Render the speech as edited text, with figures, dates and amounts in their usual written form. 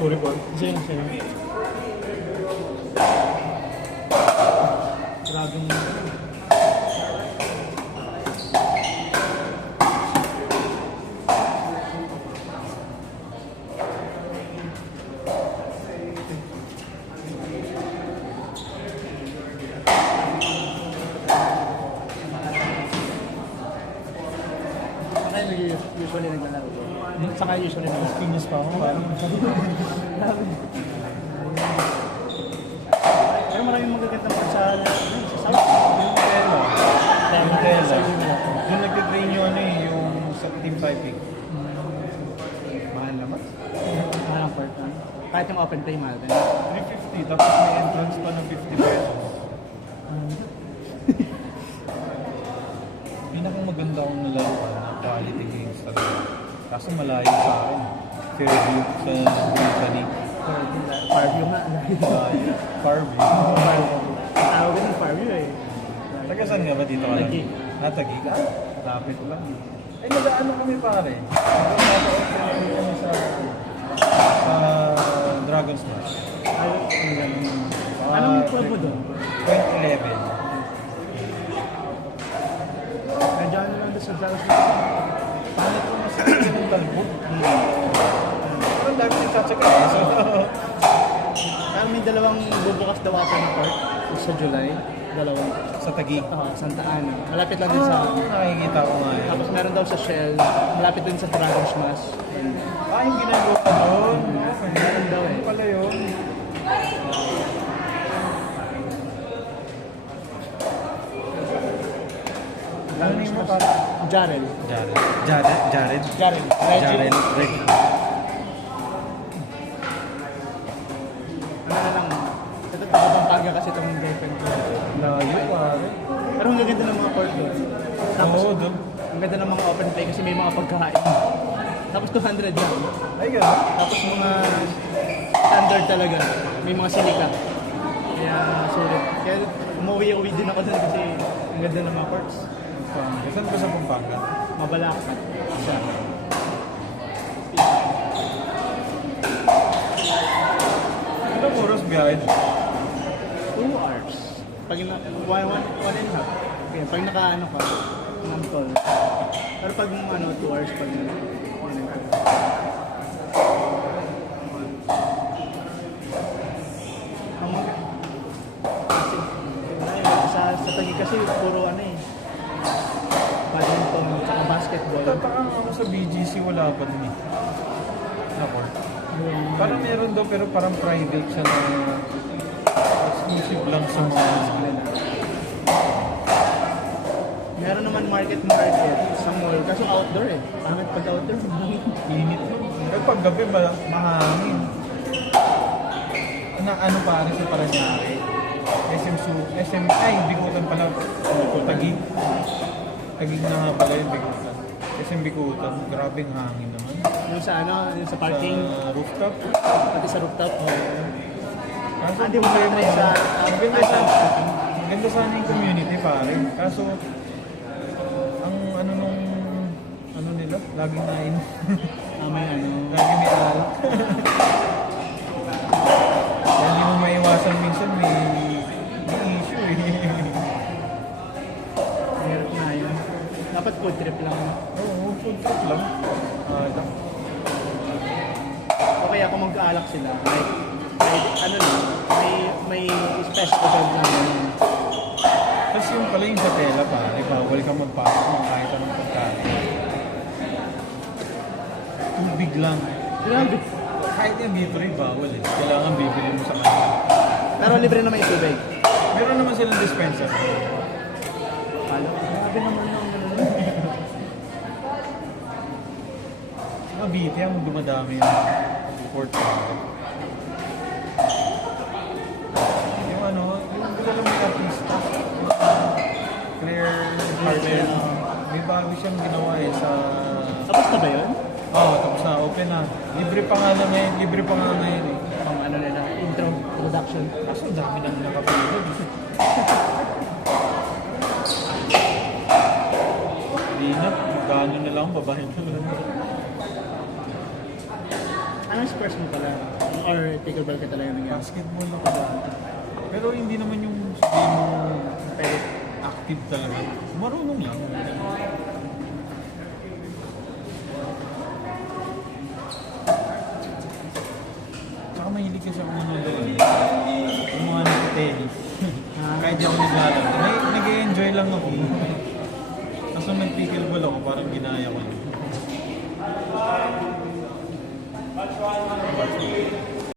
Sorry po. Sige na, sige. Grabe mo. Usually naglalaro ko. Saka usually naglalaro. Pinis pa ako. Pero maraming magagandang part sa South. Yung Tela. Yung nag-train yung ano eh, yung sa team typing. Mahal naman. Mahal ang part na. Kahit yung open play, mahal din. 350, tapos may entrance pa ng 50 pesos. Pinakang maganda akong nalaruan na quality games talaga. Kaso malayo sa akin. Fairview sa Brittany. Farview nga. Fairview. Tawag din ng Farview eh. Taga saan nga ba dito ka lang? Taguig. Taguig ka? Lapit lang. Ay, nag-ano kami pare. Nag-open kami sa Dragon's Nest. Anong club mo doon? 2011. Medyo ano lang doon sa Dragon's Nest. Paano ito mas ng talbog? Parang dami nagtsatsaga. Parang may dalawang bubukas daw ako na court sa July. Dalawang. Sa Taguig. Santa Ana. Malapit lang din sa... Nakikita ko nga yun. Tapos meron daw sa Shell. Malapit din sa Dragon's Nest. Yung ginagawa ko doon. Meron daw eh. Ano pala yun? Ano yung mo para? Jarel. Jared. Jarel. Jared. Ano na lang. Ito Pampanga kasi itong girlfriend ko. Layo pare. Pero ang gaganda ng mga court doon. Tapos, Oo, doon. ang ganda ng mga open play kasi may mga pagkain. Tapos 200 lang. Ay, gano'n? Tapos mga standard talaga. May mga silika. Kaya sulit. Kaya umuwi din ako doon kasi ang ganda ng mga courts. Saan ba sa Pampanga? Mabalakad. Siya. Ilang oras biyahe? 2 hours. Pag one and a half. Okay, pag naka-ano ka, ng call. Pero pag 2 hours pag sa Taguig kasi puro ano eh. Badminton, tsaka basketball. Tataka ako sa BGC, wala pa din eh. Na court. Parang meron daw pero parang private siya na exclusive lang sa mga Meron naman market sa mall. Kaso outdoor eh. Pangit pag outdoor. init mo. Eh pag gabi mahangin. Ano pare sa Paranaque? SM Bikutan pala. Taguig. Taguig na nga pala yung Bikutan. SM Bikutan. Grabing hangin naman. Yung sa yung sa parking. Sa rooftop. Pati sa rooftop. Kaso Hindi mo may sa... Maganda sana yung community pare. Kaso ang ano nila, laging nain. May Lagi may alak. Kaya hindi mo maiwasan minsan may issue eh. Meron na yun. Dapat food trip lang. Oo, food trip lang. O kaya kung mag-aalak sila, may special event lang yun. Tapos yung pala yung sa tela pare, bawal ka magpasok ng kahit anong pagkain. Tubig lang. Grabe. Kahit yung Gatorade bawal eh. Kailangan bibili mo sa kanila. Pero libre naman yung tubig. Meron naman silang dispenser. Grabe naman yung Mabiti ang dumadami yung port. Yung dala may artista. Claire Harden. May bago siyang ginawa eh sa... Tapos na ba yun? Oo, tapos na. Open na. Libre pa nga ngayon eh. Pang nila, introduction. Kaso dami nang nakapulog. Hindi na. Gano'n na lang. Babahin na lang. Anong Spurs mo pala? Or pickleball ka talaga nag Basketball ako dati. Pero hindi naman yung sabihin mo active talaga. Marunong lang. Tsaka mahilig kasi ako nanonood. Yung mga nagka-tennis. Kahit di ako naglalaro. Nag-enjoy lang ako. Kaso nag-pickleball ako, parang ginaya ko lang.